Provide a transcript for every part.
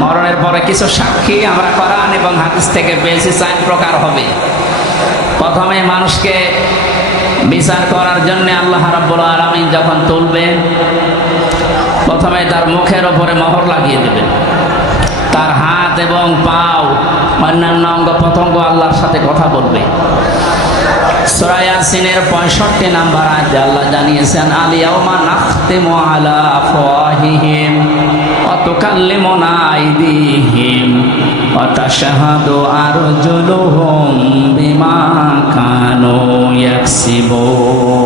মরণের পরে কিছু সাক্ষী আমরা কোরআন এবং হাদিস থেকে পেয়েছি 4 প্রকার হবে। প্রথমে মানুষকে বিচার করার জন্য আল্লাহ রাব্বুল আলামিন যখন তুলবেন, প্রথমে তার মুখের ওপরে মোহর লাগিয়ে দেবেন। তার হাত এবং পাও অন্যান্য অঙ্গ প্রত্যঙ্গ আল্লাহর সাথে কথা বলবে। সূরা ইয়াসিনের 65 নম্বর আয়াতে আল্লাহ জানিয়েছেন, আল ইয়াউমা নাখতিমু আলা আফওয়াহিহিম ওয়া তুকাল্লিমুনা আইদিহিম ওয়া তাশহাদু আরজুলুহুম বিমা কানু ইয়াকসিবুন।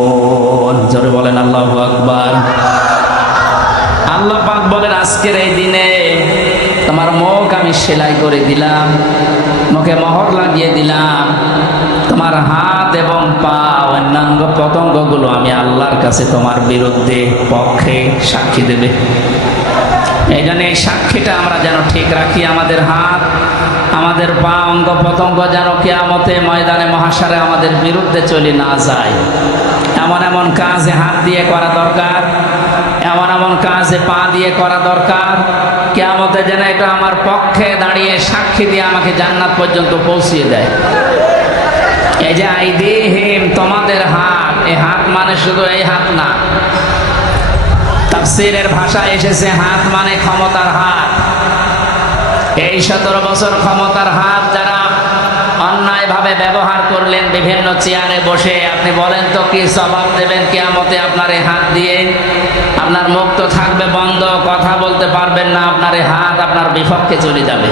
জোরে বলেন আল্লাহু আকবার। আল্লাহ পাক বলেন, আজকের এই দিনে তোমার মুখ আমি সেলাই করে দিলাম, মুখে মোহর লাগিয়ে দিলাম, তোমার হাত এবং পা অন্যান্য পতঙ্গগুলো আমি আল্লাহর কাছে তোমার বিরুদ্ধে পক্ষে সাক্ষী দেবে। এই জন্য এই সাক্ষীটা আমরা যেন ঠিক রাখি। আমাদের হাত, আমাদের পা, অঙ্গ প্রত্যঙ্গ যেন কিয়ামতে ময়দানে মহাশারে আমাদের বিরুদ্ধে চলে না যায়। এমন এমন কাজে হাত দিয়ে করা দরকার, এমন এমন কাজে পা দিয়ে করা দরকার, কিয়ামতে যেন এটা আমার পক্ষে দাঁড়িয়ে সাক্ষী দিয়ে আমাকে জান্নাত পর্যন্ত পৌঁছিয়ে দেয়। এই যে আইদিহিম, তোমাদের হাত, এই হাত মানে শুধু এই হাত না। তাফসীরের ভাষায় এসেছে হাত মানে ক্ষমতার হাত। এই 17 বছর ক্ষমতার হাত যারা অন্যায়ভাবে ব্যবহার করলেন বিভিন্ন চেয়ারে বসে, আপনি বলেন তো কি জবাব দেবেন কিয়ামতে আপনার এই হাত দিয়ে? আপনার মুখ তো থাকবে বন্ধ, কথা বলতে পারবেন না, আপনার এই হাত আপনার বিপক্ষে চলে যাবে।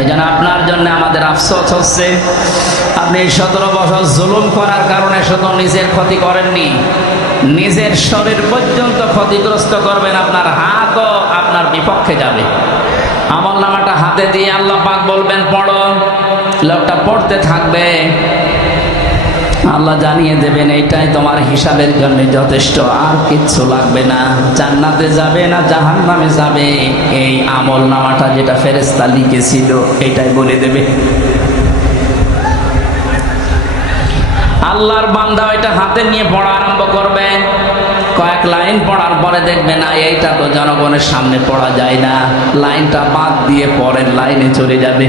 এই জন্য আপনার জন্য আমাদের আফসোস হচ্ছে, আপনি 17 বছর জুলুম করার কারণে শুধু নিজের ক্ষতি করেননি, নিজের শরীর পর্যন্ত ক্ষতিগ্রস্ত করবেন, আপনার হাতও আপনার বিপক্ষে যাবে। আমলনামাটা হাতে দিয়ে আল্লাহ পাক বলবেন পড়ো, লোকটা পড়তে থাকবে, আল্লাহ জানিয়ে দেবেন এইটাই তোমার হিসাবের জন্য যথেষ্ট, আর কিচ্ছু লাগবে না। জান্নাতে যাবে না জাহান্নামে যাবে, এই আমলনামাটা যেটা ফেরেশতা লিখেছিল এটাই বলে দেবে। আল্লাহর বান্দা এটা হাতে নিয়ে পড়া আরম্ভ করবে। কয়েক লাইন পড়ার পরে দেখবে না এইটা তো জনগণের সামনে পড়া যায় না, লাইনটা বাদ দিয়ে পরের লাইনে চলে যাবে।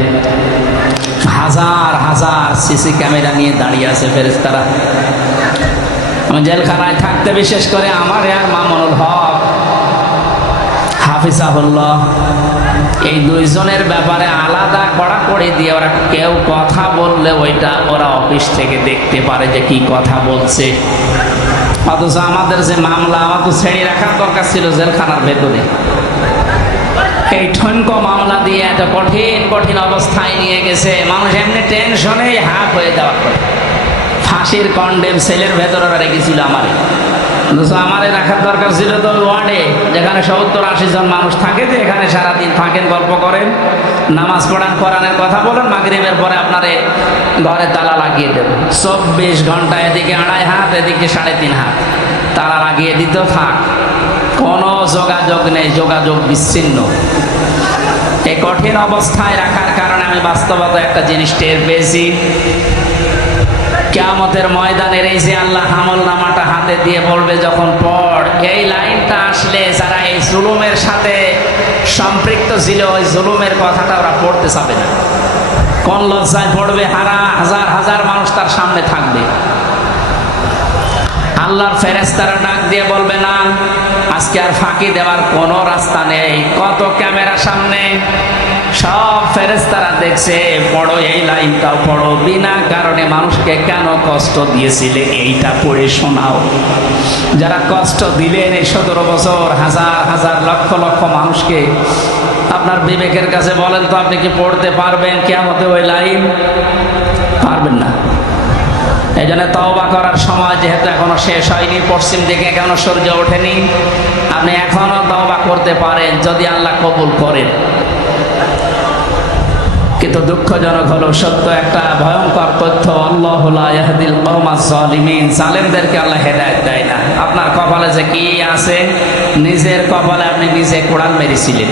হাজার হাজার সিসি ক্যামেরা নিয়ে দাঁড়িয়ে আছে ফেরেশতারা। আমি জেলখানায় থাকতে বিশেষ করে আমার আর মামুনুল হক হাফিজাহুল্লাহ, এই দুইজনের ব্যাপারে আলাদা কড়াকড়ি দিয়ে ওরা কেউ কথা বললে ওইটা ওরা অফিস থেকে দেখতে পারে যে কি কথা বলছে। অথচ আমাদের যে মামলা, আমার তো ছেড়ে রাখার দরকার ছিল জেলখানার ভেতরে। এই ঠনকো মামলা দিয়ে এত কঠিন কঠিন অবস্থায় নিয়ে গেছে, মানুষ এমনি টেনশনেই হাফ হয়ে যাওয়া করে। ফাঁসির কন্ডেম সেলের ভেতরে রেখেছিল আমারে, আমারে রাখার দরকার ছিল তো ওয়ার্ডে, যেখানে 70-80 জন মানুষ থাকে, যে এখানে সারাদিন থাকেন, গল্প করেন, নামাজ পড়ান, কোরআনের কথা বলেন, মাগরিবের পরে আপনারে ঘরে তালা লাগিয়ে দেব। 24 ঘন্টা এদিকে 2.5 হাত, এদিকে 3.5 হাত তালা লাগিয়ে দিত, থাক, কোনো যোগাযোগ নেই, যোগাযোগ বিচ্ছিন্ন। এই কঠিন অবস্থায় রাখার কারণে আমি বাস্তবতা একটা জিনিস টের পেয়েছি। কিয়ামতের ময়দানের এই যে আল্লাহ আমলনামাটা হাতে দিয়ে বলবে যখন পড়, এই লাইনটা আসলে যারা এই জুলুমের সাথে সম্পৃক্ত ছিল ওই জুলুমের কথাটা ওরা পড়তে চাবে না। কোন লজ্জায় পড়বে? হাজার হাজার মানুষ তার সামনে থাকবে। আল্লাহর ফেরেশতারা ডাক দিয়ে বলবে না, আজকে আর ফাঁকি দেওয়ার কোনো রাস্তা নেই। কত ক্যামেরা সামনে, সব ফেরেশতারা দেখছে, পড়ো, এই লাইনটাও পড়ো, বিনা কারণে মানুষকে কেন কষ্ট দিয়েছিলে এইটা পড়ে শোনাও। যারা কষ্ট দিলেন এই 17 বছর হাজার হাজার লক্ষ লক্ষ মানুষকে, আপনার বিবেকের কাছে বলেন তো আপনি কি পড়তে পারবেন কিয়ামতে ওই লাইন? পারবেন না। এই জন্য তওবা করার সময় যেহেতু এখনো শেষ হয়নি, পশ্চিম দিকে এখনো সূর্য ওঠেনি, আপনি এখনো তওবা করতে পারেন যদি আল্লাহ কবুল করেন। কিন্তু দুঃখজনক হলো সত্য একটা ভয়ঙ্কর তথ্য, আল্লাহু লা ইয়াহদিল কওমাজ জালিমিন, জালেমদেরকে আল্লাহ হেদায়েত দেয় না। আপনার কপালে যে কি আছে, নিজের কপালে আপনি নিজে কোড়াল মেরেছিলেন।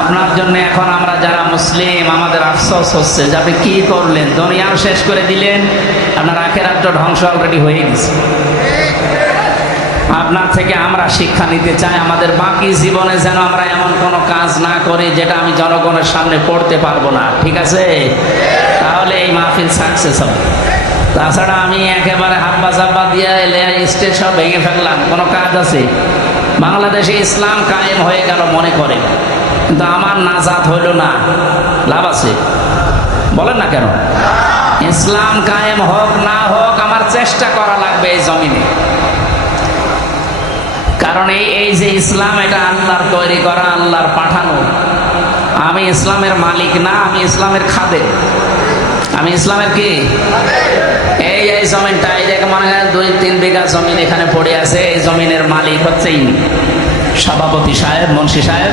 আপনার জন্য এখন আমরা যারা মুসলিম, আমাদের আফসোস হচ্ছে যে আপনি কি করলেন, দুনিয়াও শেষ করে দিলেন, আপনার আখিরাতটা ধ্বংস অলরেডি হয়ে গেছে। আপনার থেকে আমরা শিক্ষা নিতে চাই, আমাদের বাকি জীবনে যেন আমরা এমন কোনো কাজ না করি যেটা আমি জনগণের সামনে পড়তে পারবো না, ঠিক আছে? তাহলে এই মাহফিল সাকসেস হবে। তাছাড়া আমি একেবারে হাব্বা চাব্বা দিয়ে স্টেজ সব ভেঙে ফেললাম, কোনো কাজ আছে? বাংলাদেশে ইসলাম কায়েম হয়ে গেল মনে করে, কিন্তু আমার নাজাত হইল না, লাভ আছে? বলেন না কেন? ইসলাম কায়েম হোক না হোক আমার চেষ্টা করা লাগবে এই জমিনে। কারণ এই যে ইসলাম, এটা আল্লাহর তৈরি করা, আল্লাহর পাঠানো। আমি ইসলামের মালিক না, আমি ইসলামের খাদেম। আমি ইসলামের কি? এই জমিনটা, এই দেখে মনে হয় 2-3 বিঘা জমিন এখানে পড়ে আছে, এই জমিনের মালিক হচ্ছে সভাপতি সাহেব, মুন্সি সাহেব।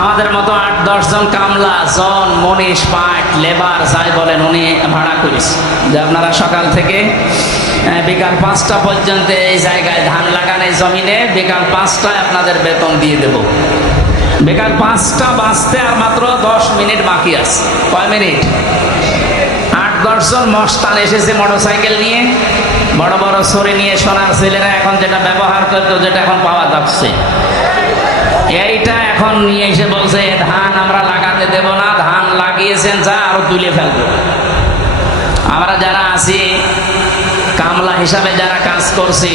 আমাদের মতো 8-10 জন কামলা, জন, মনীষ, পাট, লেবার যাই বলেন, উনি ভাড়া করিস যে আপনারা সকাল থেকে বিকাল 5টা পর্যন্ত এই জায়গায় ধান লাগান, এই জমিনে বিকাল 5টায় আপনাদের বেতন দিয়ে দেব। বিকাল 5টা বাজতে আর মাত্র 10 মিনিট বাকি আছে। কয় মিনিট? 8-10 জন মস্তান এসেছে মোটরসাইকেল নিয়ে, বড় বড় ছড়ি নিয়ে, সোনার ছেলেরা এখন যেটা ব্যবহার করতো, যেটা এখন পাওয়া যাচ্ছে, এইটা এখন নিয়ে এসে বলছে ধান আমরা লাগাতে দেব না, ধান লাগিয়েছেন যা আরো তুলে ফেলবো। আমরা যারা আছি কামলা হিসাবে যারা কাজ করছি,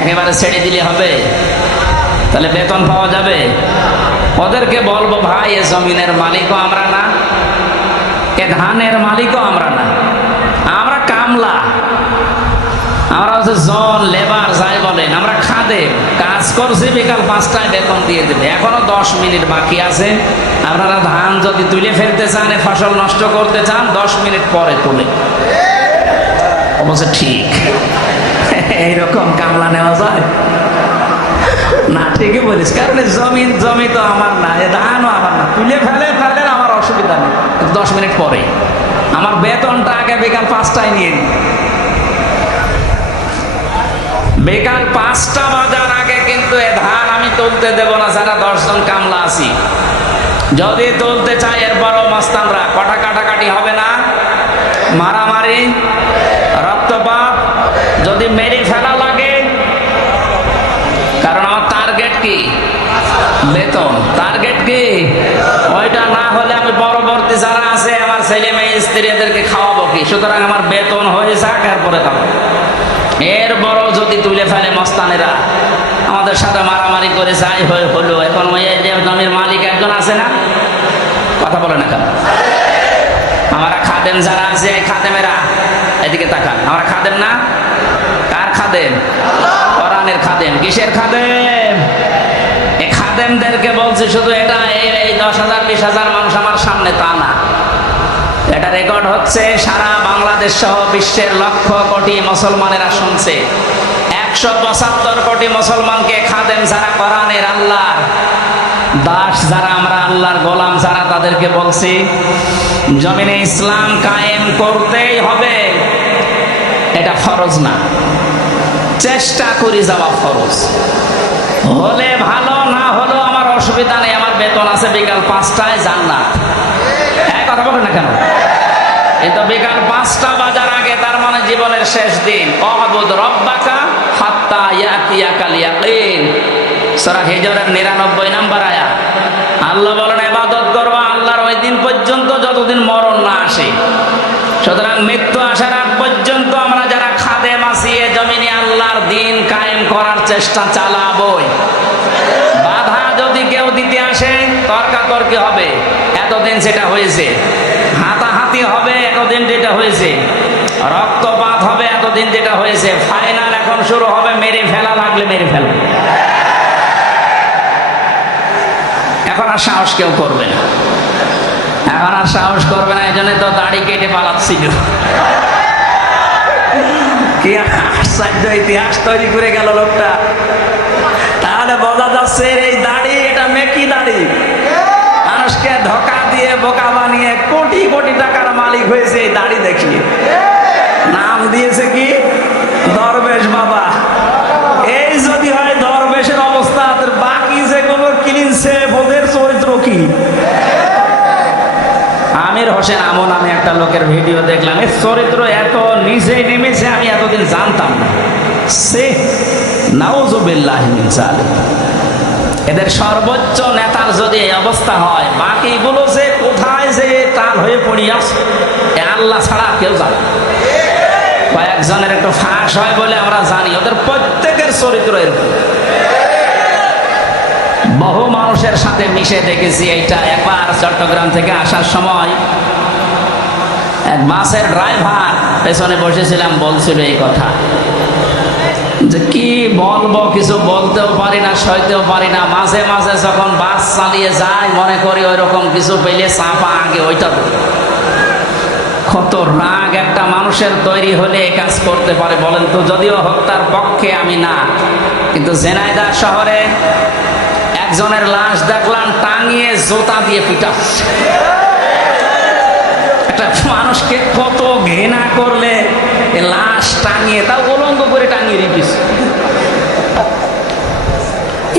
একেবারে ছেড়ে দিলে হবে? তাহলে বেতন পাওয়া যাবে? ওদেরকে বলবো ভাই, এ জমিনের মালিকও আমরা না, এ ধানের মালিকও আমরা না, আমরা কামলা, আমরা হচ্ছে জন, লেবার যাই বলেন, আমরা খাদেম, কাজ করছি, বিকাল 5টায় বেতন দিয়ে দেবে। এখনো 10 মিনিট বাকি আছে। আপনারা ধান যদি তুলে ফেলতে চান, ফসল নষ্ট করতে চান, 10 মিনিট পরে তুলে অবশ্য ঠিক। এইরকম কামলা নেওয়া যায় না? ঠিকই বলিস, কারণ জমি তো আমার না, এ ধানও আমার না, তুলে ফেলে আমার অসুবিধা নেই, 10 মিনিট পরে আমার বেতনটা আগে বিকাল 5টায় নিয়ে নিই। বিকাল 5টা বাজার আগে কিন্তু এ ধান আমি তুলতে দেব না, যারা 10 জন কামলা আছি। যদি তুলতে চাই, এরপরও মাস্তানরা কাটাকাটি হবে না, মারামারি, রক্তপাত, যদি মেরে ফেলা লাগে। কারণ আমার টার্গেট কি? বেতন। টার্গেট কি? ওইটা না হলে আমি পরবর্তী যারা আছে আমার ছেলে মেয়ে স্ত্রীদেরকে খাওয়াবো কি? সুতরাং আমার বেতন হয়ে যাক, এরপরে খাবো। এর বড় যদি তুলে ফেলে মস্তানেরা, আমাদের সাথে মারামারি করে যাই হলো। এখন ওই যে জমির মালিক একজন আছে না, কথা বলে না কেন? আমরা খাদেম যারা আছে, খাদেমেরা এদিকে তাকান, আমরা খাদেম না? কার খাদেম? কোরআনের খাদেম। কিসের খাদেম? এই খাদেমদেরকে বলছে শুধু এটা এই 10,000 20,000 মানুষ আমার সামনে, তা না, এটা রেকর্ড হচ্ছে, সারা বাংলাদেশ সহ বিশ্বের লক্ষ কোটি মুসলমানেরা শুনছে। 175 কোটি মুসলমানকে খাদেম যারা, কোরআনের আল্লাহর দাস যারা, আমরা আল্লাহর গোলাম যারা, তাদেরকে বলছি জমিনে ইসলাম কায়েম করতেই হবে। এটা ফরজ না, চেষ্টা করে যাওয়া ফরজ। হলে ভালো, না হলেও আমার অসুবিধা নেই, আমার বেতন আছে, বিকাল 5টায় জান্নাত। কথা বলেন না কেন? কিন্তু বিকাল 5টা বাজার আগে, তার মানে জীবনের শেষ দিন। অবুদ রব্বাকা হাত্তা ইয়াতিয়াকাল ইয়াকিন, সূরা হিজরের 99 নম্বর আয়াত। আল্লাহ বলেন ইবাদত করবা আল্লাহর ওই দিন পর্যন্ত যতদিন মরণ না আসে। সুতরাং মৃত্যু আসার আগ পর্যন্ত আমরা যারা খাদেম আছি, এ জমিনে আল্লাহর দিন কায়েম করার চেষ্টা চালাবই। বাধা যদি কেউ দিতে আসে, তর্কাতর্কি হবে, এতদিন সেটা হয়েছে, হাতাহাতি হবে, এতদিন যেটা হয়েছে, রক্তপাত হবে, এতদিন যেটা হয়েছে, ফাইনাল এখন শুরু হবে, মেরে ফেলা লাগলে মেরে ফেলবে। এখন আর সাহস কেউ করবে না, এখন আর সাহস করবে না। এই জন্য তো দাড়ি কেটে পালাচ্ছিল। কি আশ্চর্য ইতিহাস তৈরি করে গেল লোকটা। তাহলে বোঝা যাচ্ছে এই দাড়ি, এটা মেকি দাড়ি, মানুষকে ধোঁকা দিয়ে বোকা বানিয়ে কোটি কোটি টাকার মালিক হয়েছে এই দাড়ি দেখিয়ে। নাম দিয়েছে কি? দরবেশ বাবা। এই যদি হয় দরবেশের অবস্থা, বাকি যেগুলো কিনছে ওদের চরিত্র কি? আমির হোসেন আমন আমি একটা লোকের ভিডিও দেখলাম, এর চরিত্র এত নিচে নেমেছে, আমি এতদিন জানতাম না। সে নাউযুবিল্লাহি মিন যালিক। এদের সর্বোচ্চ নেতার যদি এই অবস্থা হয়, বাকিগুলো যে কোথায় যে টাল হয়ে পড়ি আছে আল্লাহ ছাড়া কেউ জানে। কয়েকজনের একটু ফাঁস হয় বলে আমরা জানি, ওদের প্রত্যেকের চরিত্র এরকম। বহু মানুষের সাথে মিশে দেখেছি এইটা। একবার চট্টগ্রাম থেকে আসার সময় এক বাসের ড্রাইভার, পেছনে বসেছিলাম, বলছিল এই কথা যে কি বলবো, কিছু বলতেও পারি না, সইতেও পারি না। মাঝে মাঝে যখন বাস চালিয়ে যায় মনে করি ওই রকম কিছু পেলে চাপা আগে ওইটা দেব। কত রাগ একটা মানুষের তৈরি হলে এই কাজ করতে পারে বলেন তো? যদিও হত্যার পক্ষে আমি না, কিন্তু ঝিনাইদহ শহরে একজনের লাশ দেখলাম টাঙিয়ে জুতা দিয়ে পিটাচ্ছে। একটা মানুষকে কত ঘৃণা করলে লাশ টাঙিয়ে, তাও উলঙ্গ করে টাঙিয়ে রেখেছে।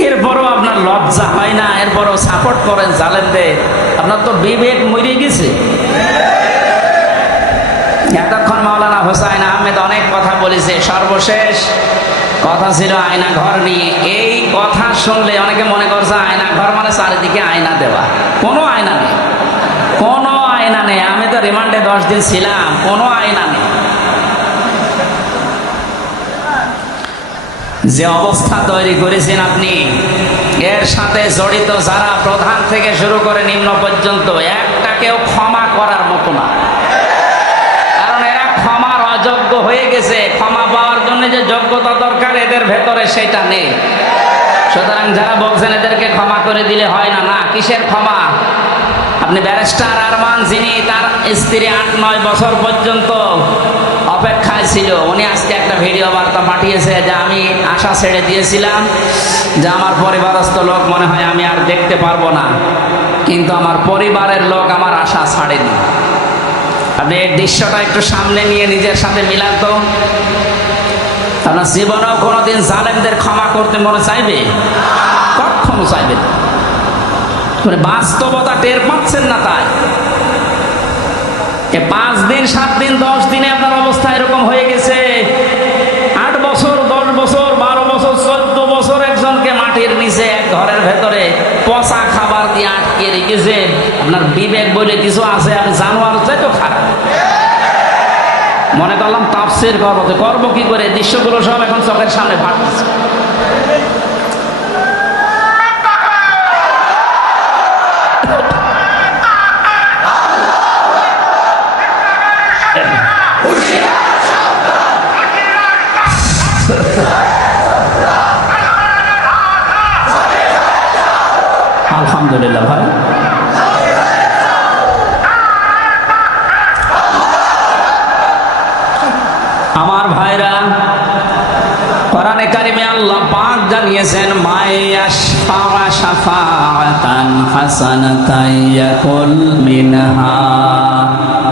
এরপরও আপনার লজ্জা হয় না? এরপরও সাপোর্ট করেন জালেমদের। আপনার তো বিবেক মরে গেছে। এতক্ষণ মাওলানা হোসাইন আহমেদ অনেক কথা বলেছে, সর্বশেষ কথা ছিল আয়না ঘর নিয়ে। এই কথা শুনলে অনেকে মনে করছে আয়না ঘর মানে চারিদিকে আয়না দেওয়া। কোনো আয়না নেই, কোনো আয়না নেই। আমি তো রিমান্ডে 10 দিন ছিলাম, কোনো আয়না নেই। যে অবস্থা তৈরি করেছেন আপনি, এর সাথে জড়িত যারা প্রধান থেকে শুরু করে নিম্ন পর্যন্ত, একটাকেও ক্ষমা করার মতো না। কারণ এরা ক্ষমার অযোগ্য হয়ে গেছে। ক্ষমা পাওয়ার জন্য যে যোগ্যতা দরকার এদের ভেতরে সেটা নেই। সুতরাং যারা বলছেন এদেরকে ক্ষমা করে দিলে হয় না, না, কিসের ক্ষমা? আপনি ব্যারিস্টার আরমান, যিনি তার স্ত্রী 8-9 বছর পর্যন্ত অপেক্ষায় ছিল, উনি আজকে একটা ভিডিও বার্তা পাঠিয়েছে যে আমি আশা ছেড়ে দিয়েছিলাম যে আমার পরিবারস্থ লোক মনে হয় আমি আর দেখতে পারবো না, কিন্তু আমার পরিবারের লোক আমার আশা ছাড়েনি। আপনি এই দৃশ্যটা একটু সামনে নিয়ে নিজের সাথে মিলান তো। আপনার জীবনেও কোনোদিন জালেমদের ক্ষমা করতে মনে চাইবে? কখনো চাইবে না। বাস্তবতা টের পাচ্ছেন না, তাই 5 দিন 7 দিন 10 দিনে আপনার অবস্থা এরকম হয়ে গেছে। 8 বছর 10 বছর 12 বছর 14 বছর একজনকে মাটির নিচে এক ঘরের ভেতরে পচা খাবার দিয়ে আটকে রেখেছে। আপনার বিবেক বলে কিছু আছে? আপনি জানোয়ার চাই তো খারাপ। মনে করলাম তাফসীর করবো কি করে? দৃশ্যগুলো সব এখন চোখের সামনে ভাসছে। আলহামদুলিল্লাহ ভাই, আমার ভাইরা, কোরআনে কারিমে আল্লাহ পাক জানিয়েছেন মায়াশফা শাফাআতান হাসানাতান ইয়াকুল মিনহা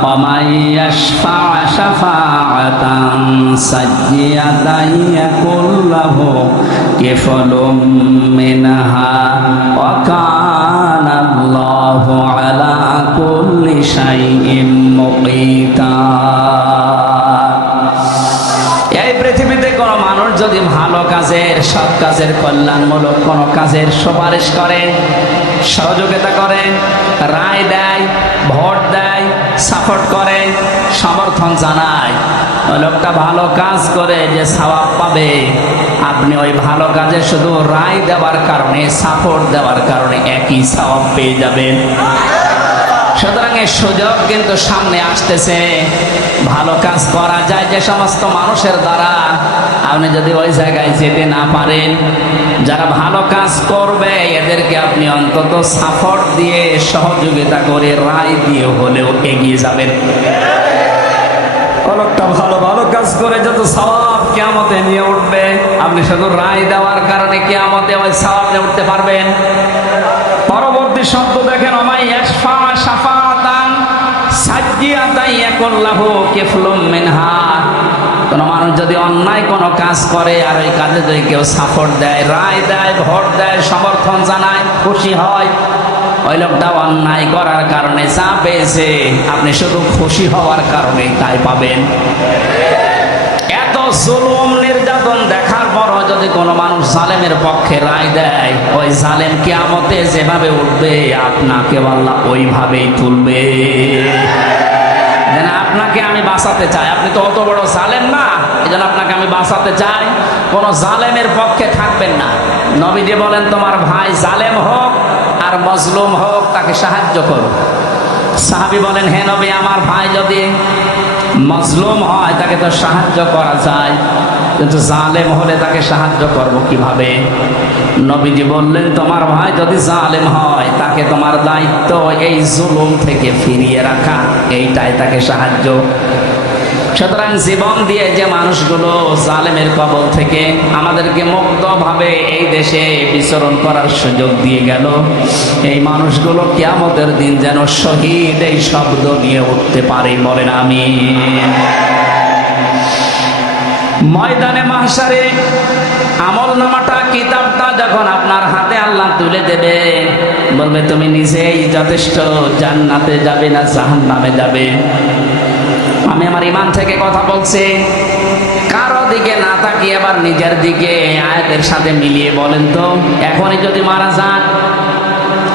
ওয়া মায়াশফা শাফাআতান সাইয়্যাতান ইয়াকুল লাহু কিফলুম মিনহা ওয়া কানা আল্লাহু আলা কুল্লি শাইইন মুকিতা। এই পৃথিবীতে কোন মানুষ যদি ভালো কাজের, সৎ কাজের, কল্যাণমূলক কোন কাজের সুপারিশ করে, সহযোগিতা করে, রায় দেয়, ভোট দেয়, সাপোর্ট করে, সমর্থন জানায়, ওই লোকটা ভালো কাজ করে যে সওয়াব পাবে, আপনি ওই ভালো কাজে শুধু রায় দেওয়ার কারণে, সাপোর্ট দেওয়ার কারণে একই সওয়াব পেয়ে যাবেন। সুতরাং এই সুযোগ কিন্তু সামনে আসতেছে। ভালো কাজ করা যায় যে সমস্ত মানুষের দ্বারা, আপনি যদি ওই জায়গায় যেতে না পারেন, যারা ভালো কাজ করবে এদেরকে আপনি অন্তত সাপোর্ট দিয়ে, সহযোগিতা করে, রায় দিয়ে হলেও এগিয়ে যাবেন। লোকটা ভালো ভালো কাজ করে যত সওয়াব কিয়ামতে নিয়ে উঠবে, আপনি শুধু রায় দেওয়ার কারণে কিয়ামতে ওই সওয়াব নিয়ে উঠতে পারবেন? পরবর্তী শব্দ দেখেন, ওমাইয়াশফা শাফাআতান সাইয়্যাতান ইয়াকুল লাহু কিফলুম মিনহা। কোন মানুষ যদি অন্যায় কোনো কাজ করে আর ওই কাজে যদি কেউ সাপোর্ট দেয়, রায় দেয়, ভোট দেয়, সমর্থন জানায়, খুশি হয়, ওই লোকটা অন্যায় করার কারণে যা পেয়েছে আপনি শুধু খুশি হওয়ার কারণে তাই পাবেন। এত জুলুম নির্যাতন দেখার পরও যদি কোনো মানুষ জালেমের পক্ষে রায় দেয়, ওই জালেম কিয়ামতে যেভাবে উঠবে আপনাকে আল্লাহ ওইভাবেই তুলবে। আপনাকে আমি বাঁচাতে চাই, আপনি তো অত বড় জালেম না, এই জন্য আপনাকে আমি বাঁচাতে চাই, কোন জালেমের পক্ষে থাকবেন না। নবীজি বলেন তোমার ভাই জালেম হোক আর মজলুম হোক তাকে সাহায্য করো। সাহাবী বলেন হে নবী, আমার ভাই যদি মজলুম হয় তাকে তো সাহায্য করা যায়, কিন্তু জালেম হলে তাকে সাহায্য করব কিভাবে? নবীজি বললেন তোমার ভাই যদি জালেম হয় তাকে তোমার দায়িত্ব এই জুলুম থেকে ফিরিয়ে রাখা, এইটাই তাকে সাহায্য। সুতরাং জীবন দিয়ে যে মানুষগুলো জালেমের কবল থেকে আমাদেরকে মুক্তভাবে এই দেশে বিচরণ করার সুযোগ দিয়ে গেল, এই মানুষগুলো কিয়ামতের দিন যেন শহীদ এই শব্দ নিয়ে উঠতে পারে, বলেন আমিন। ময়দানে মাহশারে আমলনামাটা, কিতাবটা যখন আপনার হাতে আল্লাহ তুলে দেবে, বলবে তুমি নিজেই যথেষ্ট, জান্নাতে যাবে না জাহান্নামে যাবে। আমি আমার ঈমান থেকে কথা বলছি, কারো দিকে না তাকিয়ে আবার নিজের দিকে আয়াতের সাথে মিলিয়ে বলেন তো, এখনই যদি মারা যান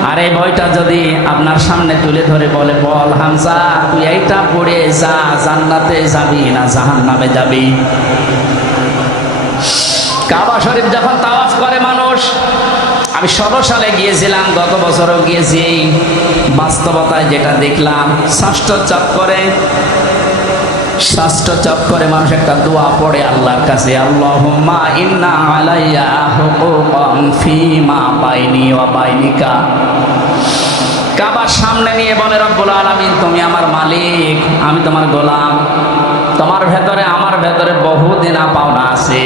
আর এই বইটা যদি আপনার সামনে তুলে ধরে বলে বল হামজা তুই এইটা পড়ে যা, জান্নাতে যাবি না জাহান্নামে যাবি? কাবা শরীফ যখন তাওয়াফ করে মানুষ, আমি 16 সালে গিয়েছিলাম, গত বছরও গিয়েছি, বাস্তবতায় যেটা দেখলাম, ষষ্ঠ চক্করে মানুষ একটা দোয়া পড়ে আল্লাহর কাছে, আল্লাহুম্মা ইন্না আলাইয়া হুকুকাম ফীমা বাইনি ওয়া বাইনিকা। কাবার সামনে নিয়ে বলে রব্বুল আলামিন তুমি আমার মালিক, আমি তোমার গোলাম, তোমার ভেতরে আমার ভেতরে বহু দেনা পাওনা আছে,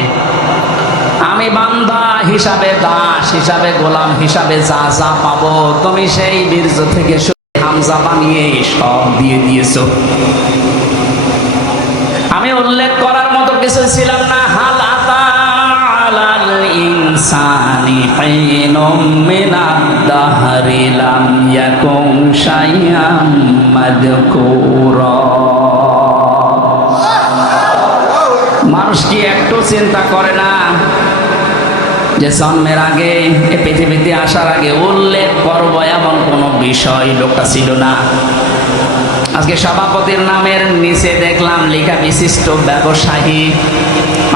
আমি বান্দা হিসাবে, দাস হিসাবে, গোলাম হিসাবে যা যা পাবো তুমি সেই বীর্য থেকে হামজা বানিয়ে সব দিয়ে দিয়েছো। আমি উল্লেখ করার মতো কিছু ছিলাম না। হাল আতাল ইনসানি হিনুম মিনাদ দাহরি লাম ইয়াকুন শাইআম মাযকুরা। মানুষ কি একটু চিন্তা করে না যে জন্মের আগে, এ পৃথিবীতে আসার আগে উল্লেখ করবো এমন কোনো বিষয় লোকটা ছিল না। আজকে সভাপতির নামের নিচে দেখলাম লেখা বিশিষ্ট ব্যবসায়ী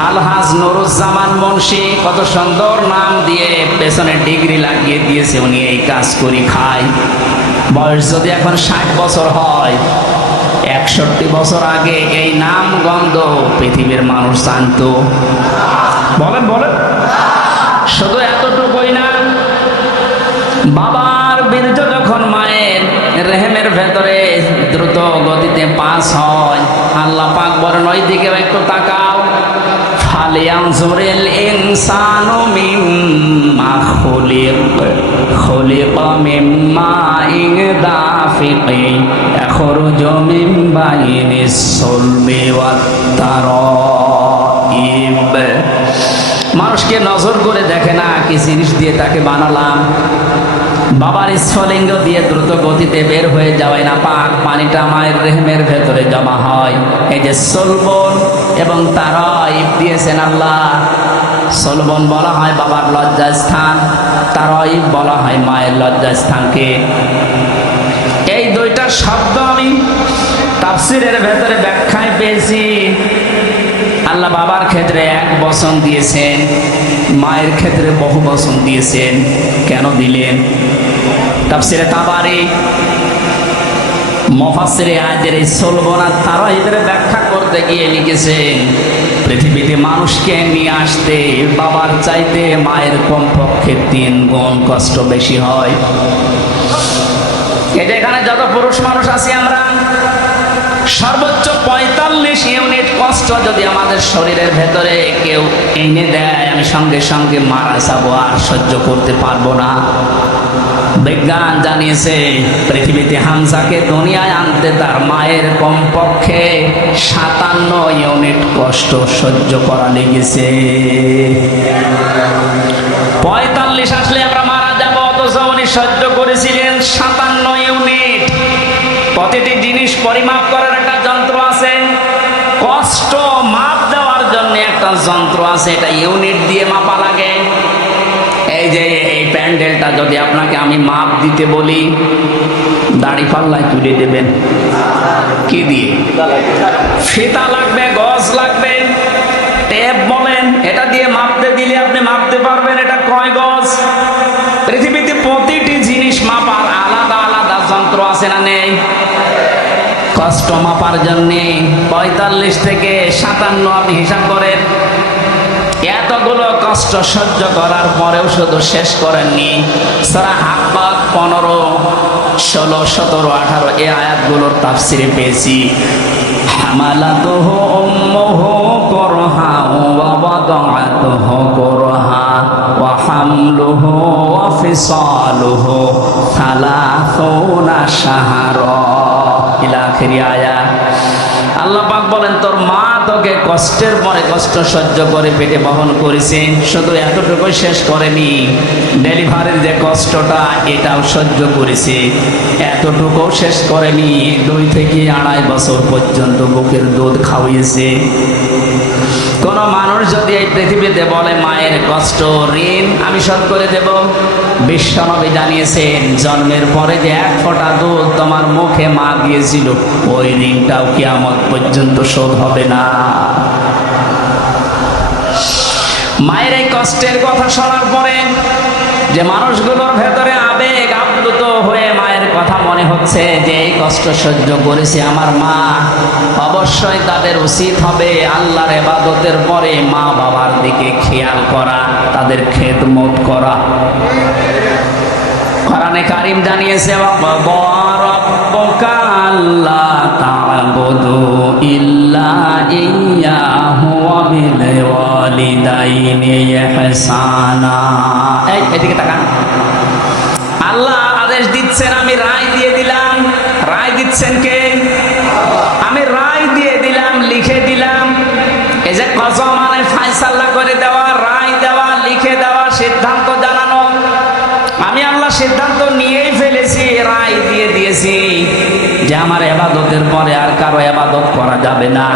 আলহাজ নুরুজ্জামান মুন্সি, কত সুন্দর নাম দিয়ে পেছনে ডিগ্রি লাগিয়ে দিয়েছে, উনি এই কাজ করি খায়। বয়স যদি এখন 60 বছর হয়, 61 বছর আগে এই নাম গন্ধ পৃথিবীর মানুষ জানতো? বলেন বলেন। শুধু এতটুকুই না, বাবার বীর্য যখন মায়ের রেহেমের ভেতরে দ্রুত গতিতে পাস হয়, আল্লাহ পাক বলেন ওই দিকেও একটু তাকাও, ফালিয়ানজুরিল ইনসানু মিম্মা খুলিকা মিম্মা ইন দাফিকিন ইয়াখরুজু মিন বাইনিস সুলবি ওয়াত তারাইব। মানুষকে নজর করে দেখে না কি জিনিস দিয়ে তাকে বানালাম। বাবার স্ফলিঙ্গ দিয়ে দ্রুত গতিতে বের হয়ে যাওয়ায় না পাক পানিটা মায়ের রেহেমের ভেতরে জমা হয়। এই যে সলবন এবং তারাইব দিয়েছেন আল্লাহ। সলবন বলা হয় বাবার লজ্জাস্থান, তারাইব বলা হয় মায়ের লজ্জাস্থানকে। এই দুইটা শব্দ আমি তাফসীরের ভেতরে ব্যাখ্যায় পেয়েছি। আল্লাহ বাবার ক্ষেত্রে এক বচন দিয়েছেন, মায়ের ক্ষেত্রে বহু বচন দিয়েছেন। কেন দিলেন? তাফসীরে তাবারী মুফাসসিরে আয়াতের এই সলবন আর তারাইবের ব্যাখ্যা করতে গিয়ে লিখেছেন, পৃথিবীতে মানুষকে নিয়ে আসতে বাবার চাইতে মায়ের কমপক্ষে 3 গুণ কষ্ট বেশি হয়। এটা এখানে যত পুরুষ মানুষ আছি আমরা, সর্বোচ্চ 45 ইউনিট কষ্ট যদি আমাদের শরীরের ভেতরে কেউ এনে দেয়, আমি সঙ্গে সঙ্গে মারা যাবো, আর সহ্য করতে পারবো না। বিজ্ঞান জানিয়েছে পৃথিবীতে হামজাকে দুনিয়ায় আনতে তার মায়ের কমপক্ষে 57 ইউনিট কষ্ট সহ্য করা লেগেছে। 45 আসলে আমরা মারা যাবো, অথচ উনি সহ্য করেছিলেন 57 ইউনিট। প্রতিটি জিনিস পরিমাপ করার একটা যন্ত্র আছে, কষ্ট মাপ দেওয়ার জন্য একটা একটা যন্ত্র আছে, এটা ইউনিট দিয়ে মাপা লাগে। এই যে এই প্যান্ডেলটা যদি আপনাকে আমি মাপ দিতে বলি, দাড়ি পাল্লায় তুলে দেবেন কি দিয়ে? ফিতা লাগবে, গজ লাগবে, টেপ বলেন, এটা দিয়ে মাপতে দিলে আপনি মাপতে পারবেন এটা কয় গজ। পৃথিবীতে প্রতিটি জিনিস মাপার আলাদা আলাদা যন্ত্র আছে না নেই? কষ্ট মাপার জন্য 45 থেকে 57 আপনি হিসাব করেন। এতগুলো কষ্ট সহ্য করার পরেও শুধু শেষ করেননি। সূরা হাক্কাত 15, 16, 17, 18 এই আয়াতগুলোর তাফসিরে পেয়েছি। হামালাতুহু উম্মুহু কুরহা ওয়া ওয়াদাআতুহু কুরহা ওয়া হামলুহু ওয়া ফিসালুহু 30 শাহরা ইলা আখিরি আয়াত। আল্লাহ পাক বলেন, তোর মা তোকে কষ্টের পরে কষ্ট সহ্য করে পেটে বহন করেছে। শুধু এতটুকুই শেষ করেনি, ডেলিভারির যে কষ্টটা এটাও সহ্য করেছে। এতটুকুও শেষ করেনি, 2 থেকে 2.5 বছর পর্যন্ত বুকের দুধ খাওয়িয়েছে। কোন মানুষ যদি এই পৃথিবীতে বলে মায়ের কষ্ট ঋণ আমি শোধ করে দেব, বিশ্বনবী জানিয়েছেন জন্মের পরে যে 1 ফোঁটা দুধ তোমার মুখে মা দিয়েছিল, ওই ঋণটাও কিয়ামত পর্যন্ত শোধ হবে না। মায়ের এই কষ্টের কথা শোনার পরে যে মানুষগুলোর ভেতরে আবেগ আপ্লুত হয়ে মায়ের কথা মনে হচ্ছে যে এই কষ্ট সহ্য করেছে আমার মা, অবশ্যই তাদের উচিত হবে আল্লাহর ইবাদতের পরে মা বাবার দিকে খেয়াল করা, তাদের খেদমত করা। কোরআনে কারীম জানিয়েছে, রাব্বুকা আল্লা তা'বুদু ইল্লা ইয়্যাহু ওয়া বিল ওয়ালিদাইনি ইহসানা। এদিকে তাকান। আল্লাহ আদেশ দিচ্ছেন, আমি রায় দিয়ে দিলাম। রায় দিচ্ছেন কে? আমি রায় দিয়ে দিলাম, লিখে দিলাম। এই যে কজা মানে ফায়সালা করে দেওয়া, রায় দেওয়া, লিখে দেওয়া, সিদ্ধান্ত জানানো। আমি আল্লাহ সিদ্ধান্ত নিয়েই ফেলেছি, রায় দিয়ে দিয়েছি যে আমার ইবাদতের পরে আর কারো ইবাদত করা যাবে না,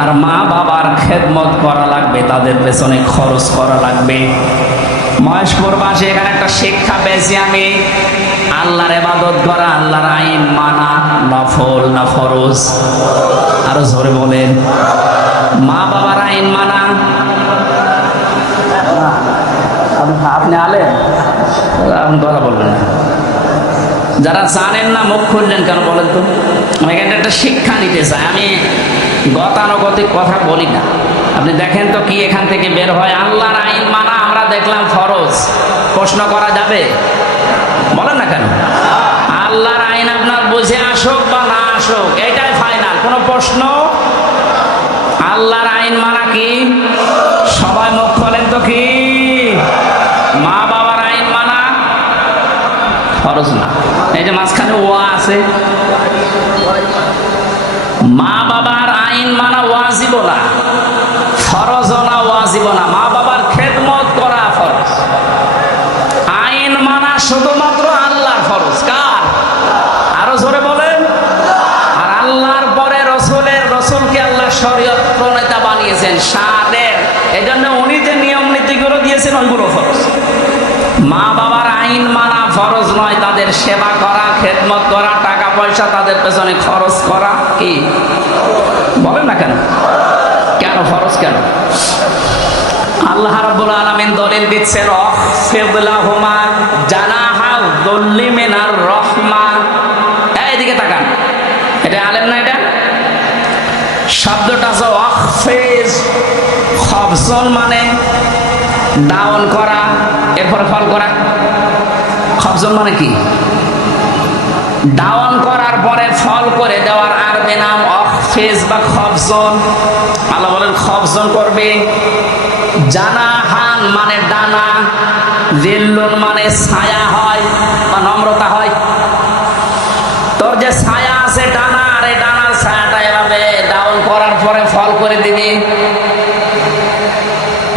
আর মা বাবার খেদমত করা লাগবে, তাদের পেছনে খরচ করা লাগবে। মহেশপুরবাসী এখানে একটা শিক্ষা পেয়েছি আমি, আল্লাহর ইবাদত করা, আল্লাহর আইন মানা, নফল না ফরজ? আরো জোরে বলেন। মা বাবার আইন মানা। আপনি আলেন, আপনি কথা বলবেন না। যারা জানেন না মুখ খুললেন কেন বলেন তো? আমি এখানে একটা শিক্ষা নিতে চাই, আমি গতানুগতিক কথা বলি না। আপনি দেখেন তো কি এখান থেকে বের হয়। আল্লাহর আইন মানা আমরা দেখলাম ফরজ, প্রশ্ন করা যাবে? বলেন না কেন? আল্লাহর আইন আপনার বুঝে আসুক বা না আসুক, এটাই ফাইনাল, কোনো প্রশ্ন। আল্লাহর আইন মানা কি? সবাই মুখ খোলেন তো কি? মা বাবার আইন মানা ফরজ না। এই যে মাঝখানে ওয়া আছে, মা বাবার আইন মানা ওয়াজিব না, ফরজ না, ওয়াজিব না। মা বাবার খেদমত করা ফরজ, আইন মানা শুধুমাত্র আল্লাহর ফরজ। কার? আরো জোরে বলেন। আর আল্লাহর পরে রসুলকে আল্লাহ শরীয়ত প্রণেতা বানিয়েছেন, শাহের। এই জন্য উনি যে নিয়ম নীতিগুলো দিয়েছেন ওইগুলো ফরজ। মা বাবার আইন মানা ফরজ নয়, তাদের সেবা করা, খেদমত করা, টাকা পয়সা তাদের পেছনে খরচ করা কি? বলেন না কেন? কেন ফরজ কেন? আল্লাহ রাব্বুল আলামিন দলিল দিচ্ছেন, ওয়াখফিদ লাহুমা জানাহা যুল্লি মিনার রাহমা। এইদিকে তাকান, এটা আলেম না? এটা শব্দটা আছে ওয়াখফিজ, খফজন মানে ডাউন করা, এরপরে ফল করা। খফজন মানে কি? ডাউন করার পরে ফল করে দেওয়ার আরবি নাম ওয়াখফিজ বা খফজন। আল্লাহ বলেন খফজন করবে। জানাহান মানে ডানা, জিল্লুন মানে ছায়া হয় বা নম্রতা হয়। তোর যে ছায়া আছে ডানা, আর এই ডানার ছায়াটা এভাবে ডাউন করার পরে ফল করে দিবি।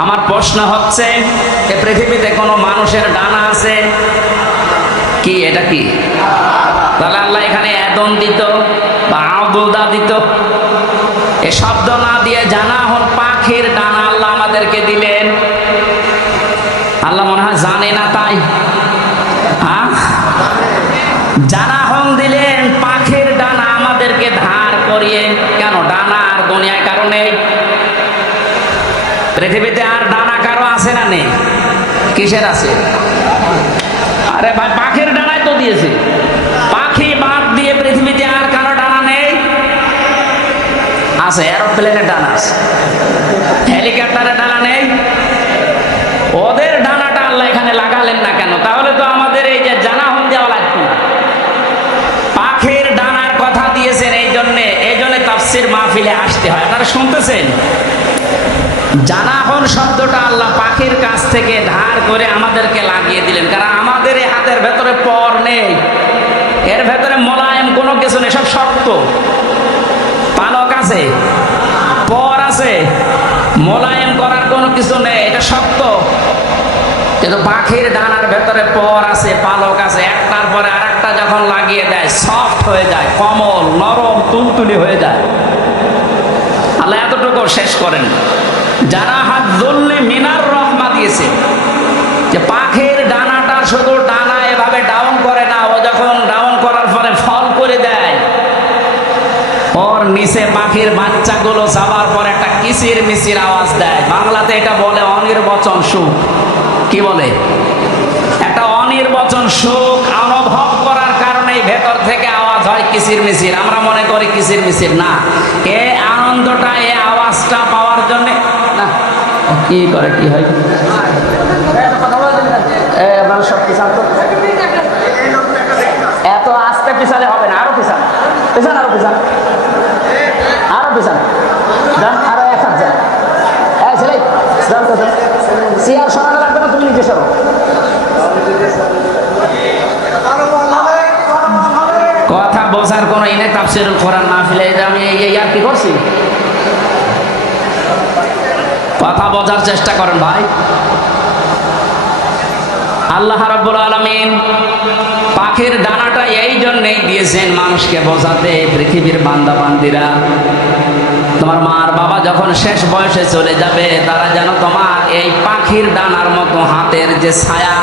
আমার প্রশ্ন হচ্ছে, এ পৃথিবীতে কোনো মানুষের ডানা আছে কি? এটা কি? তাহলে আল্লাহ এখানে এদন দিত বা আবুদা দিত, এ শব্দ না দিয়ে জানা হল পাখি পাখির ডানা আল্লাহ আমাদেরকে দিলেন? আল্লাহ মনে হয় জানে না তাই। জানা হন দিলেন পাখির ডানা আমাদেরকে ধার করিয়ে। কেন? ডানা আর দুনিয়ায় কারো নেই? পৃথিবীতে আর ডানা কারো আছে না নেই? কিসের আছে? আরে ভাই পাখির ডানায় তো দিয়েছে। পাখি বাদ দিয়ে পৃথিবীতে আর কারো ডানা নেই? আছে, এরোপ্লেনের ডানা আছে, হেলিকপ্টারের ডানা নেই? ওদের ডানাটা আল্লাহ এখানে লাগালেন না কেন? তাহলে তো আমাদের এই যে জানা হন দেওয়া লাগতো না। পাখির ডানার কথা দিয়েছেন এই জন্যে তাফসীর মাহফিলে আসতে হয়। আপনারা শুনতেছেন? জানাহন শব্দটা আল্লাহ পাখির কাছ থেকে ধার করে আমাদেরকে লাগিয়ে দিলেন, কারণ আমাদের এই হাতের ভেতরে পর নেই, এর ভেতরে মোলায়েম কোনো কিছু নেই, সব শক্ত। পালক আছে, পর আছে, মোলায়েম করার কোনো কিছু নেই, এটা শক্ত। কিন্তু পাখির ডানার ভেতরে পর আছে, পালক আছে, একটার পরে আরেকটা যখন লাগিয়ে দেয় সফট হয়ে যায়, কোমল নরম তুলতুলি হয়ে যায়। আল্লাহ এতটুকু শেষ করেন, যারা হাত জল্লে মিনার রহমা দিয়েছে, যে পাখির ডানাটা শুধু ডানা এভাবে ডাউন করে না, ও যখন ডাউন করার পরে ফল করে দেয়, ওর নিচে পাখির বাচ্চাগুলো যাওয়ার পর একটা কিচির মিচির আওয়াজ দেয়। বাংলাতে এটা বলে অনির্বচন সুখ। কি বলে? একটা অনির্বচন সুখ অনুভব করার কারণেই ভেতর থেকে আওয়াজ হয় কিচির মিচির। আমরা মনে করি কিচির মিচির না, এ আনন্দটা, এ আওয়াজটা পাওয়ার জন্য না। কি করে কি হয়? এত আস্তে পিছালে হবে না, আরো পিছান, পিছান, আরো পিছান, আরো পিছান, যান, আরো এক হাত যান। ছেলে যান তো, চেয়ার সরানো লাগবে না, তুমি নিজে সরো। কথা বোঝার কোন ইনে তাফসীরুল কোরআন মাহফিলে আমি এই আর কি করছি? কথা বোঝার চেষ্টা করেন ভাই। আল্লাহ রাব্বুল আলামিন পাখির ডানাটা এই জন্যই দিয়েছেন মানুষকে বোঝাতে। পৃথিবীর বান্দা বান্দিরা, তোমার মার বাবা যখন শেষ বয়সে চলে যাবে, তারা যেন তোমার এই পাখির ডানার মতো হাতের যে ছায়া,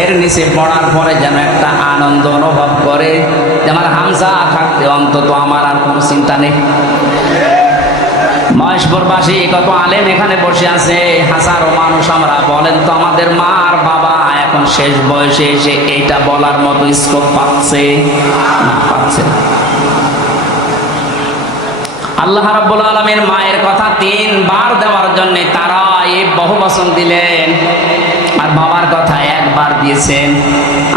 এর নিচে পড়ার পরে যেন একটা আনন্দ অনুভব করে, যে আমার হামজা থাকতে অন্তত আমার আর কোনো চিন্তা নেই। মহেশপুরবাসী কত আলেম এখানে বসে আছে, হাজারো মানুষ। আমরা বলেন তো, আমাদের মার বাবা এখন শেষ বয়সে এসে এইটা বলার মতো স্কোপ পাচ্ছে না? পাচ্ছে না। আল্লাহ রাব্বুল আলামিন মায়ের কথা 3 বার দেওয়ার জন্য তারা এই বহু বচন দিলেন, আর বাবার কথা 1 বার দিয়েছেন।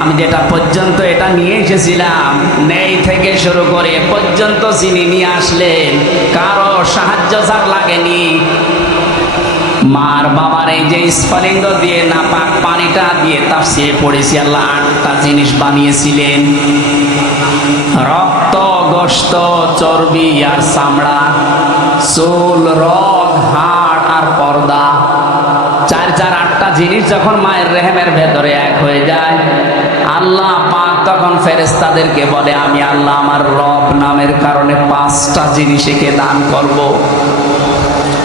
আমি যেটা পর্যন্ত এটা নিয়ে এসেছিলাম, নেই থেকে শুরু করে পর্যন্ত যিনি নিয়ে আসলেন, কারো সাহায্য ছাড়া লাগেনি। মার বাবার এই যে স্ফলিঙ্গ দিয়ে নাপাক পানিটা দিয়ে তাফসীরে পড়েছি, আল্লাহ 8টা জিনিস বানিয়েছিলেন: রক্ত, গোশত, চর্বি আর চামড়া, চুল, রগ, হাড় আর পর্দা। 8টা জিনিস যখন মায়ের রেহেমের ভেতরে এক হয়ে যায়, আল্লাহ পাক তখন ফেরেশতাদেরকে বলে, আমি আল্লাহ আমার রব নামের কারণে 5টা জিনিস একে দান করব।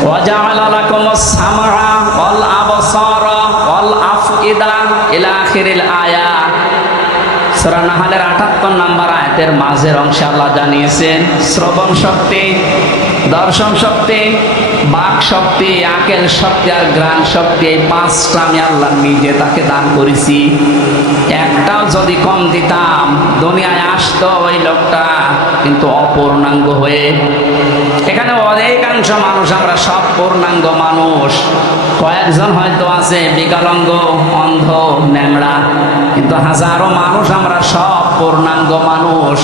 ওয়াজআলা লাকুমুস সামআ ওয়াল আবসারা ওয়াল আফইদা ইলা আখিরিল আয়াত। সূরা নাহলের 78 নম্বর আয়াতের মাঝের অংশে আল্লাহ জানিয়েছেন, শ্রবণ শক্তি, দর্শন শক্তি, বাক শক্তি, আকেল শক্তি আর ঘ্রাণ শক্তি, এই 5টা আমি আল্লাহ নিজে তাকে দান করেছি। একটাও যদি কম দিতাম, দুনিয়ায় আসতো ওই লোকটা কিন্তু অপূর্ণাঙ্গ হয়ে। এখানে অধিকাংশ মানুষ, আমরা সব পূর্ণাঙ্গ মানুষ। কয়েকজন হয়তো আছে বিকলাঙ্গ, অন্ধ, ন্যাংড়া, কিন্তু হাজারো মানুষ আমরা সব পূর্ণাঙ্গ মানুষ।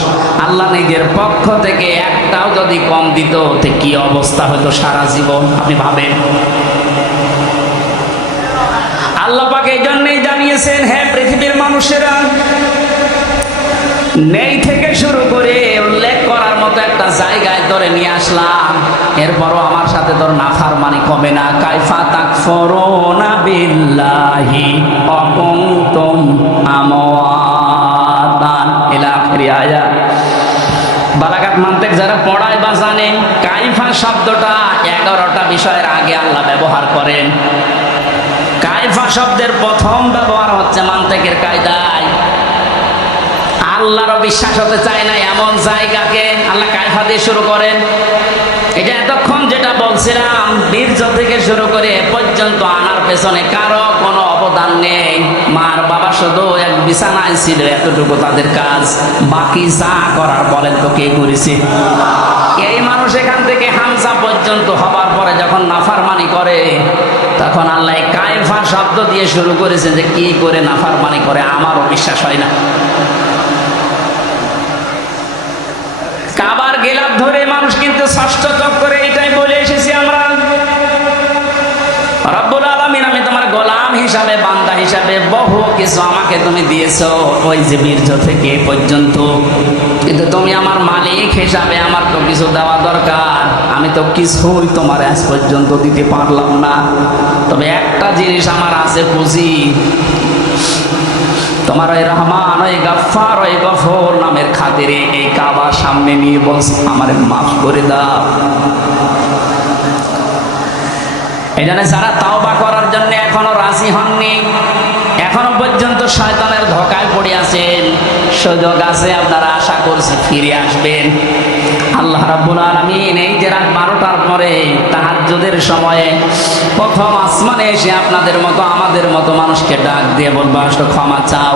আল্লাহ নিজের পক্ষ থেকে একটাও যদি কম দিত, তো কি অবস্থা হতো সারা জীবন? আপনি ভাবেন। আল্লাহ পাক এই জন্যই জানিয়েছেন, হে পৃথিবীর মানুষেরা, নেই থেকে শুরু করে উল্লেখ করার মতো একটা জায়গায় ধরে নিয়ে আসলাম, এরপরও আমার সাথে তোর নাফরমানি কমে না। কাইফা তাকফুরুনা বিল্লাহি ওয়া কুনতুম আমওয়াতান ইলা আখির আয়াত। বালাগাত মানতিক যারা পড়ায় বা জানে, কাইফা শব্দটা 11টা বিষয়ের আগে আল্লাহ ব্যবহার করেন। কাইফা শব্দের প্রথম ব্যবহার হচ্ছে মান্তিকের কায়দায়। আল্লাহরও বিশ্বাস হতে চায় না এমন জায়গাকে আল্লাহ কাইফা দিয়ে শুরু করেন। এটা এতক্ষণ যেটা বলছিলাম, বীর্য থেকে শুরু করে এ পর্যন্ত আনার পেছনে কারো কোনো অবদান নেই। মার বাবা শুধু এক বিছানায় ছিল, এতটুকু তাদের কাজ। বাকি যা করার বলেন তো কে করেছে? এই মানুষ এখান থেকে হামজা পর্যন্ত হবার পরে যখন নাফরমানি করে, তখন আল্লাহ কাইফা শব্দ দিয়ে শুরু করেছে যে কি করে নাফরমানি করে আমারও বিশ্বাস হয় না। কাবার গিলাফ ধরে মানুষ কিন্তু ষষ্ঠ চক্করে এটাই বলে এসেছি আমরা, রব্বুল আলামিন আমি তোমার গোলাম হিসাবে, বান্দা হিসাবে বহু কিছু আমাকে তুমি দিয়েছো, ওই যে বীর্য থেকে এ পর্যন্ত। কিন্তু তুমি আমার মালিক হিসাবে আমার তো কিছু দেওয়া দরকার, আমি তো কিছুই তোমার আজ পর্যন্ত দিতে পারলাম না। তবে একটা জিনিস আমার আছে পুঁজি, তোমার ওই রহমান, ওই গাফফার, ওই গফর নামের খাতিরে এই কাবার সামনে নিয়ে বলছে আমারে মাফ করে দাও। এই জন্য যারা তাওবা করার জন্য এখনো রাজি হননি, এখনো পর্যন্ত শয়তানের ধোঁকায় পড়ে আছেন, সুযোগ আছে, আপনারা আশা করছি ফিরে আসবেন। আল্লাহ রাব্বুল আলামিন এই যে রাত 12টার পরে তাহাজ্জুদের সময়ে প্রথম আসমানে এসে আপনাদের মতো আমাদের মতো মানুষকে ডাক দিয়ে বলবো আসো ক্ষমা চাও,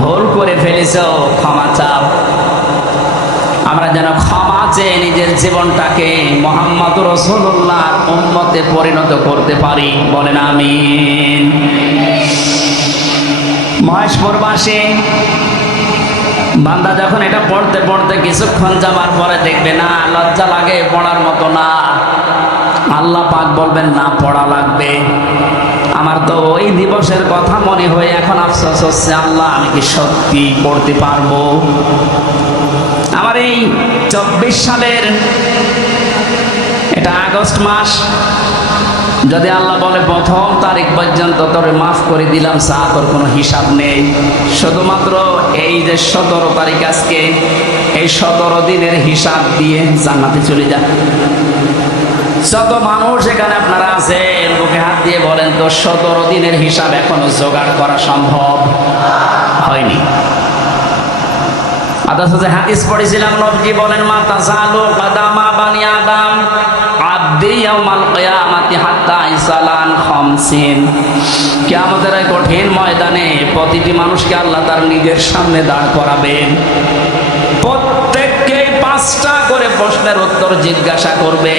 ভুল করে ফেলেছো ক্ষমা চাও। আমরা যেন ক্ষমা চেয়ে নিজের জীবনটাকে মুহাম্মদ রাসূলুল্লাহর উম্মতে পরিণত করতে পারি, বলেন আমিন। মহেশপুরবাসী বান্দা যখন এটা পড়তে পড়তে কিছুক্ষণ যাবার পরে দেখবে না লজ্জা লাগে, পড়ার মতো না, আল্লাহ পাক বলবেন না পড়া লাগবে। আমার তো ওই দিবসের কথা মনে হয়ে এখন আফসোস হচ্ছে, আল্লাহ আমি কি সত্যি পড়তে পারবো? আমার এই 24 সালের এটা আগস্ট মাস, যদি আল্লাহ বলে প্রথম তারিখ পর্যন্ত তোরে মাফ করে দিলাম, চা তোর কোনো হিসাব নেই, শুধুমাত্র এই যে 17 তারিখ আজকে, এই 17 দিনের হিসাব দিয়ে জান্নাতে চলে যা। যত মানুষ এখানে আপনারা আছেন বুকে হাত দিয়ে বলেন তো 17 দিনের হিসাব এখনো জোগাড় করা সম্ভব হয়নি। অথচ যে হাদিস পড়েছিলাম নবজি বলেন মা তাযালু কাদামা বানি আদম আবদি ইয়াউমাল কিয়ামাতি হাত্তা ইসালান খামসিন। কিয়ামতের এই কঠিন ময়দানে প্রতিটি মানুষকে আল্লাহ তার নিজের সামনে দাঁড় করাবেন, প্রত্যেককে 5টা করে প্রশ্নের উত্তর জিজ্ঞাসা করবে।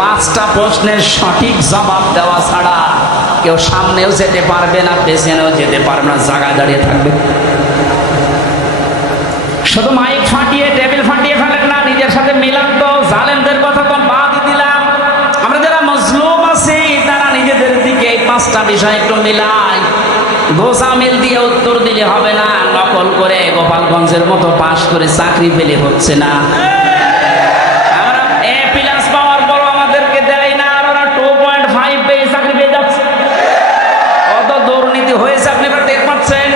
5টা প্রশ্নের সঠিক জবাব দেওয়া ছাড়া কেউ সামনেও যেতে পারবে না, পেছনেও যেতে পারবে না, জায়গায় দাঁড়িয়ে থাকবে। শুধু মাইক ফাটিয়ে টেবিল ফাটিয়ে ফেলেন না, নিজের সাথে মিলান তো। জালেমদের কথা তো বাদ দিলাম, আমরা যারা মজলুম আছি তারা নিজেদের দিকে এই 5টা বিষয় একটু মিলাই। গোসামিল দিয়ে উত্তর দিলে হবে না, নকল করে গোপালগঞ্জের মতো পাশ করে চাকরি পেলে হচ্ছে না। আমরা A+ পাওয়ার পরও আমাদেরকে দেয় না, আর ওরা 2.5 পেয়ে চাকরি পেয়ে যাচ্ছে। কত দুর্নীতি হয়েছে আপনি এবার টের পাচ্ছেন।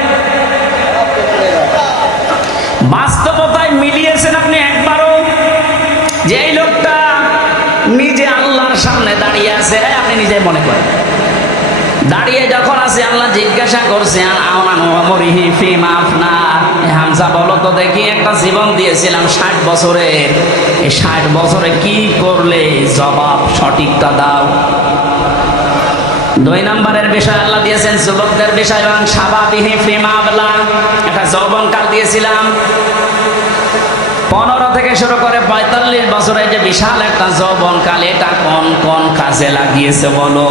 বাস্তবতায় মিলিয়েছেন আপনি একবারও যে এই লোকটা নিজে আল্লাহর সামনে দাঁড়িয়ে আছে? আপনি নিজে মনে করেন দাঁড়িয়ে যখন আছে, আল্লাহ জিজ্ঞাসা করছেন হামজা বলো তো দেখি, একটা জীবন দিয়েছিলাম 60 বছরের, এই 60 বছরে কি করলে? জবাব সঠিকটা দাও। 2 নম্বরের বিষয় আল্লাহ দিয়েছেন যুবকদের বিষয়, এবং সাবাবিহি ফিমা আবলা, একটা যৌবনকাল দিয়েছিলাম। 15 থেকে শুরু করে 45 বছরে যে বিশাল একটা যৌবনকাল, এটা কোন কোন কাজে লাগিয়েছে বলো?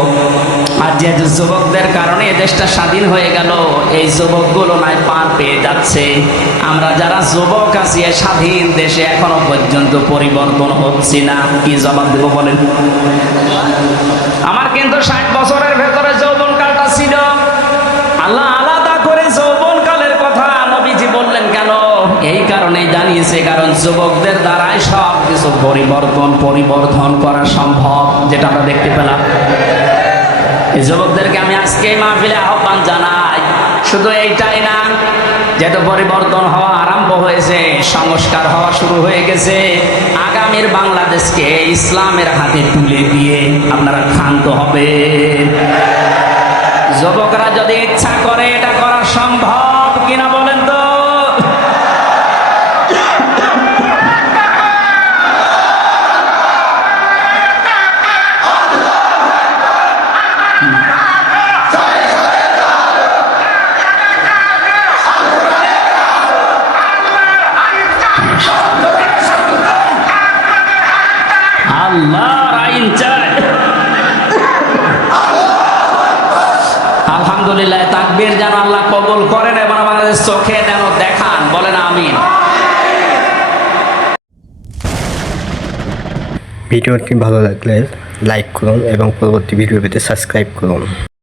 আর যে যুবকদের কারণে এই দেশটা স্বাধীন হয়ে গেল, এই যুবকগুলো নাই পার পেয়ে যাচ্ছে। আমরা যারা যুবক আছি এই স্বাধীন দেশে এখনো পর্যন্ত পরিবর্তন হচ্ছে না, কি জবাব দেবো বলেন? আমার কিন্তু 60 বছরের ভেতরে যৌবনকালটা ছিল। আল্লাহ আলাদা করে যৌবনকালের কথা নবীজি বললেন কেন? এই কারণে জানিয়েছে, কারণ যুবকদের দ্বারাই সব কিছু পরিবর্তন করা সম্ভব, যেটা আমরা দেখতে পেলাম। এই যুবকদেরকে আমি আজকে মাহফিলে আহ্বান জানাই, শুধু এইটাই না, যেহেতু পরিবর্তন হওয়া আরম্ভ হয়েছে, সংস্কার হওয়া শুরু হয়ে গেছে, আগামীর বাংলাদেশকে ইসলামের হাতে তুলে দিয়ে আপনারা ক্ষান্ত হবে। যুবকরা যদি ইচ্ছা করে এটা করা সম্ভব কিনা বলেন তো? আল্লাহর আইন চাই। আলহামদুলিল্লাহ, তাকবীর যেন আল্লাহ কবুল করেন এবং আমাদের চোখে যেন দেখান, বলেন আমিন। ভিডিওটি ভালো লাগলে লাইক করুন এবং পরবর্তী ভিডিও পেতে সাবস্ক্রাইব করুন।